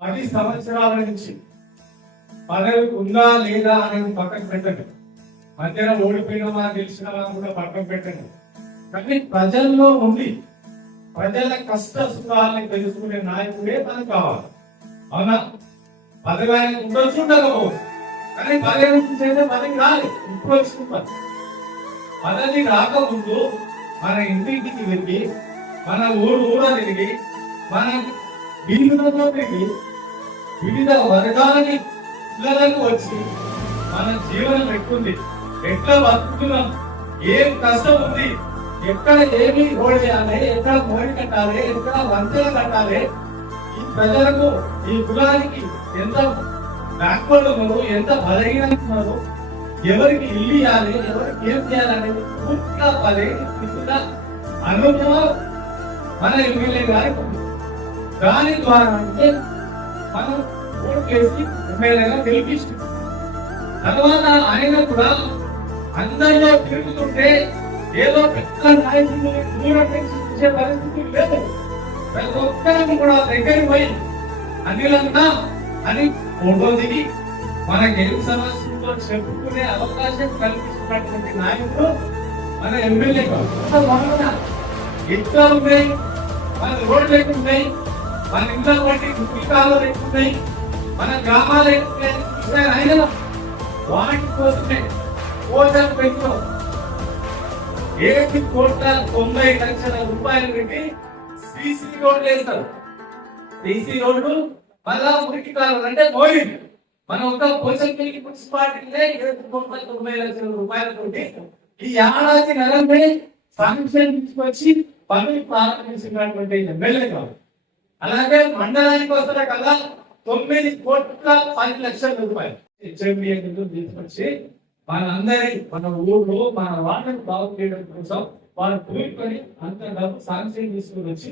10 సంవత్సరాల నుంచి పదవి ఉందా లేదా అనేది పక్కన పెట్టండి. మధ్యలో ఓడిపోయినమా గెలిచినమా కూడా పక్కన పెట్టండి. కానీ ప్రజల్లో ఉండి ప్రజల కష్ట సుఖాలను తెలుసుకునే నాయకుడే మనకు కావాలి. అవునా? పదవి ఆయన ఉండొచ్చు ఉండకపోవచ్చు, కానీ పదవి నుంచి పదవి రాలేదు. ఇప్పుడు వచ్చుకుంటారు. పదవి రాకముందు మన ఇంటికి వెళ్ళి, మన ఊరు తిరిగి, మన వీధులలో తిరిగి, వివిధ వర్గాలని పిల్లలకు వచ్చి మన జీవనం ఎక్కుంది, ఎట్లా బతుకుతున్నాం, ఏం కష్టం ఉంది, ఎక్కడ ఏమి రోడ్ చేయాలి, ఎక్కడ మోడి కట్టాలి, ఎక్కడ వంతెన కట్టాలి, ఈ ప్రజలకు ఈ కులానికి ఎంత బ్యాక్వర్డ్ ఉన్నారు, ఎంత బలహీనంటున్నారు, ఎవరికి ఇల్లు ఇవ్వాలి, ఎవరికి ఏం చేయాలనేది పూర్తిగా బలహీన అనుభవం మన ఎమ్మెల్యే గారికి ఉంది. దాని ద్వారా అంటే మనం ఓటు వేసి ఎమ్మెల్యేగా గెలిపిస్తుంది. తర్వాత ఆయన కూడా అందరిలో తిరుగుతుంటే ఏదో పెద్ద నాయకులు దూరం చూసే పరిస్థితి లేదు. ప్రతి ఒక్కరికి కూడా దగ్గరికి పోయి అనిలన్నా అని ఫోటో దిగి మన గెలుపు సమస్యతో చెప్పుకునే అవకాశం కల్పిస్తున్నటువంటి నాయకుడు మన ఎమ్మెల్యే ఇట్లా ఉన్నాయి, మన రోడ్లు ఎక్కున్నాయి, మన ఇంట్లో బట్టి కుటుంబాలు ఎక్కున్నాయి, మన గ్రామాలు ఎక్కున్నాయి. ఆయన వాటి కోసమే కోటలు పెట్టు 7,90,00,000 రూపాయలు పెట్టి సీసీ రోడ్లు వేస్తారు. సీసీ రోడ్లు మళ్ళా మురికి కాలం అంటే మోయింది. మనం ఒక పోచంపల్లి మున్సిపాలిటీలే 7,90,00,000 రూపాయలతోటి ఈ ఏడాది నెలనే శాంక్షన్ తీసుకొచ్చి పనులు ప్రారంభించినటువంటి ఎమ్మెల్యే కాదు. అలాగే మండలానికి వస్తున్న కల్లా 9,10,00,000 రూపాయలు హెచ్ఎండిఏ తీసుకొచ్చి మనందరి మన ఊళ్ళో మన వాళ్ళని బాగు చేయడం కోసం వాళ్ళు కూడుకొని అంత డబ్బు శాంక్షన్ తీసుకుని వచ్చి